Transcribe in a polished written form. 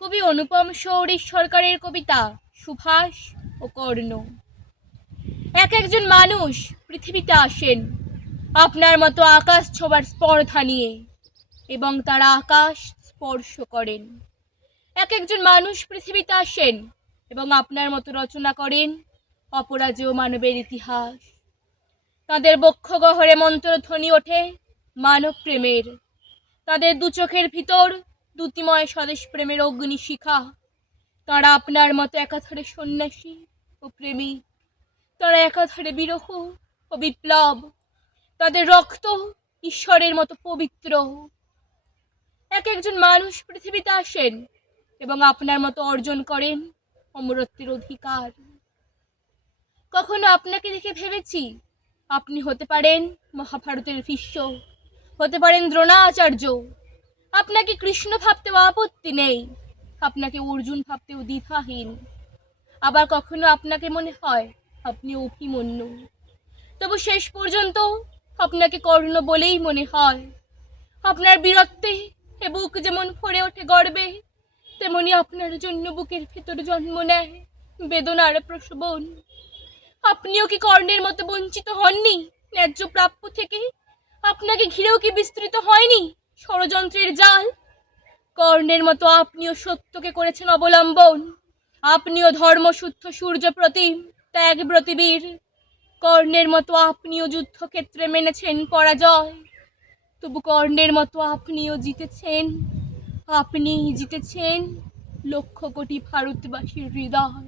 কবি অনুপম শৌরিক সরকারের কবিতা সুভাষ ও কর্ণ। এক একজন মানুষ পৃথিবীতে আসেন আপনার মতো আকাশ ছোঁয়ার স্পর্ধা নিয়ে, এবং তারা আকাশ স্পর্শ করেন। এক একজন মানুষ পৃথিবীতে আসেন এবং আপনার মতো রচনা করেন অপরাজেয় মানবের ইতিহাস। তাদের বক্ষ গহরে মন্ত্রধ্বনি ওঠে মানব প্রেমের। তাদের দু চোখের ভিতর দ্যুতিময় স্বদেশ প্রেমের অগ্নিশিখা। তারা আপনার মতো একাধারে সন্ন্যাসী ও প্রেমিক, তারা একাধারে বিরহ ও বিপ্লব। তাদের রক্ত ঈশ্বরের মতো পবিত্র। এক একজন মানুষ পৃথিবীতে আসেন এবং আপনার মতো অর্জন করেন অমরত্বের অধিকার। কখনো আপনাকে দেখে ভেবেছি আপনি হতে পারেন মহাভারতের ভীষ্ম, হতে পারেন দ্রোণাচার্য। আপনাকে কৃষ্ণ ভাবতেও আপত্তি নেই, আপনাকে অর্জুন ভাবতেও দ্বিধাহীন। আবার কখনো আপনাকে মনে হয় আপনি অভিমন্যু, তবু শেষ পর্যন্ত আপনাকে কর্ণ বলেই মনে হয়। আপনার বীরত্বে এ বুক যেমন ভরে ওঠে গর্বে, তেমনি আপনার জন্য বুকের ভেতর জন্ম নেয় বেদনার প্রসবন। আপনিও কি কর্ণের মতো বঞ্চিত হননি ন্যায্য প্রাপ্য থেকে? আপনাকে ঘিরেও কি বিস্তৃত হয়নি ষড়যন্ত্রের জাল? কর্ণের মতো আপনিও সত্যকে করেছেন অবলম্বন। আপনিও ধর্মশুদ্ধ সূর্য প্রতিম ত্যাগব্রতী বীর। কর্ণের মতো আপনিও যুদ্ধক্ষেত্রে মেনেছেন পরাজয়। তবু কর্ণের মতো আপনিও জিতেছেন। আপনিই জিতেছেন লক্ষ কোটি ভারতবাসীর হৃদয়।